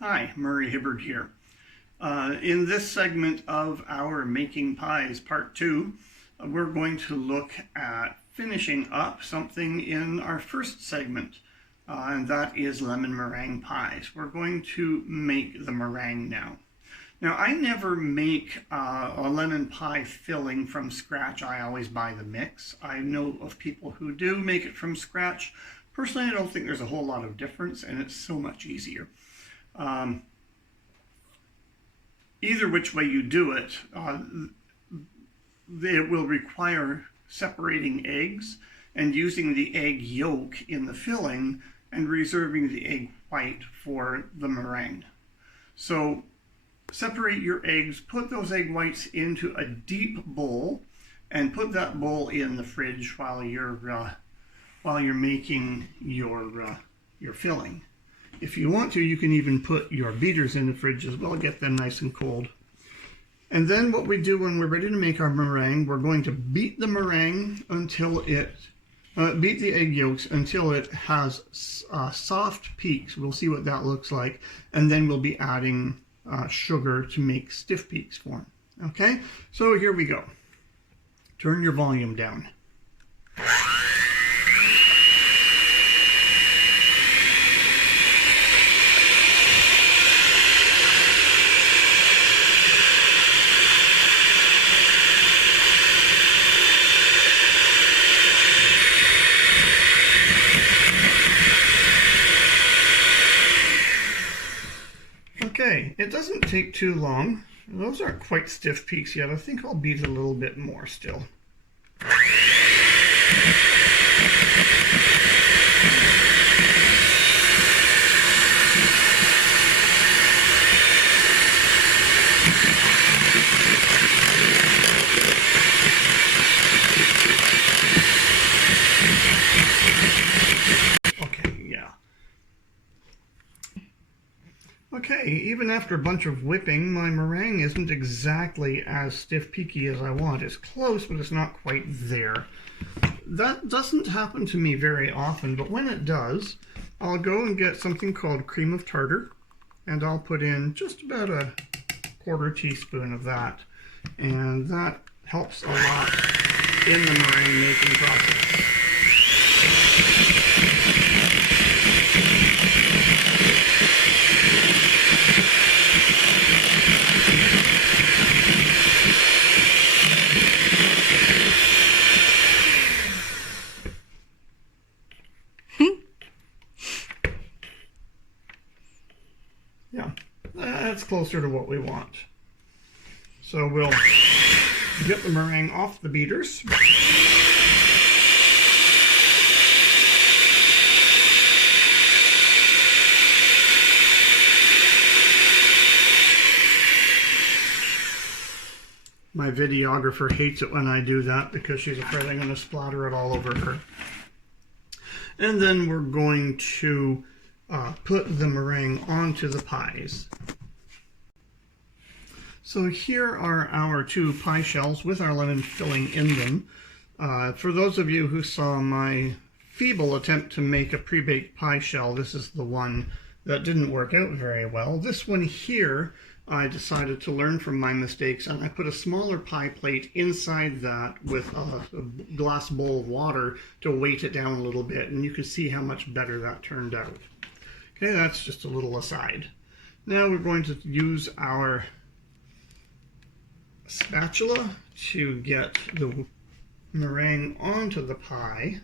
Hi, Murray Hibbard here. In this segment of our Making Pies Part 2, we're going to look at finishing up something in our first segment, and that is lemon meringue pies. We're going to make the meringue now. Now, I never make a lemon pie filling from scratch. I always buy the mix. I know of people who do make it from scratch. Personally, I don't think there's a whole lot of difference, and it's so much easier. Either which way you do it, it will require separating eggs and using the egg yolk in the filling and reserving the egg white for the meringue. So separate your eggs, put those egg whites into a deep bowl, and put that bowl in the fridge while you're making your filling. If you want to, you can even put your beaters in the fridge as well, get them nice and cold. And then what we do when we're ready to make our meringue, we're going to beat the meringue until beat the egg yolks until it has soft peaks. We'll see what that looks like. And then we'll be adding sugar to make stiff peaks form. Okay, so here we go. Turn your volume down. Okay, it doesn't take too long. Those aren't quite stiff peaks yet. I think I'll beat it a little bit more still. Okay, even after a bunch of whipping, my meringue isn't exactly as stiff peaky as I want. It's close, but it's not quite there. That doesn't happen to me very often, but when it does, I'll go and get something called cream of tartar, and I'll put in just about a quarter teaspoon of that. And that helps a lot in the meringue making process. Yeah, that's closer to what we want. So we'll get the meringue off the beaters. My videographer hates it when I do that because she's afraid I'm going to splatter it all over her. And then we're going to put the meringue onto the pies. So here are our two pie shells with our lemon filling in them. For those of you who saw my feeble attempt to make a pre-baked pie shell, this is the one that didn't work out very well. This one here, I decided to learn from my mistakes, and I put a smaller pie plate inside that with a glass bowl of water to weight it down a little bit, and you can see how much better that turned out. Okay, that's just a little aside. Now we're going to use our spatula to get the meringue onto the pie.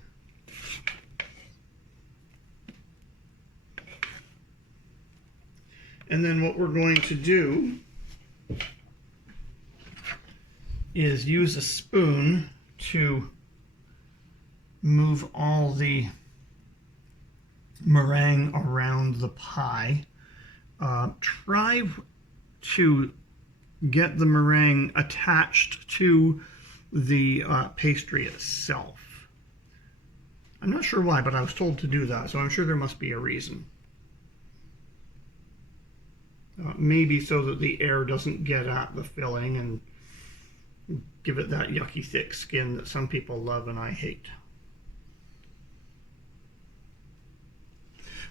And then what we're going to do is use a spoon to move all the meringue around the pie. Try to get the meringue attached to the pastry itself. I'm not sure why, but I was told to do that, so I'm sure there must be a reason. Maybe so that the air doesn't get at the filling and give it that yucky thick skin that some people love and I hate.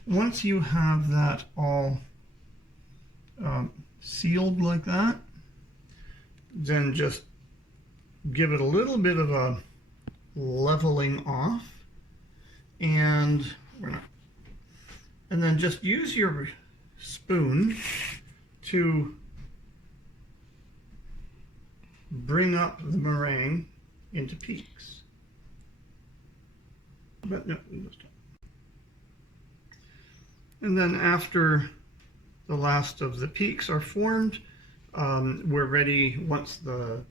Once you have that all sealed like that. Then just give it a little bit of a leveling off, and then just use your spoon to bring up the meringue into peaks. But no, and then after the last of the peaks are formed, we're ready, once the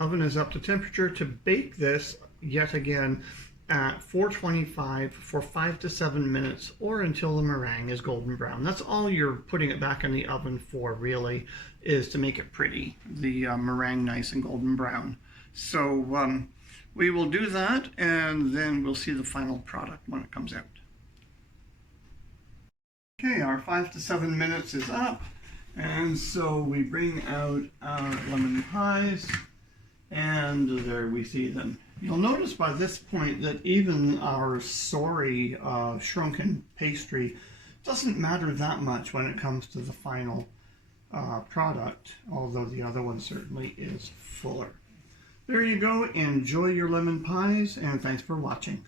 oven is up to temperature, to bake this yet again at 425 for 5 to 7 minutes, or until the meringue is golden brown. That's all you're putting it back in the oven for, really, is to make it pretty, the meringue nice and golden brown. So we will do that, and then we'll see the final product when it comes out. Okay, our 5 to 7 minutes is up, and so we bring out our lemon pies, and there we see them. You'll notice by this point that even our sorry shrunken pastry doesn't matter that much when it comes to the final product, although the other one certainly is fuller. There you go. Enjoy your lemon pies, and thanks for watching.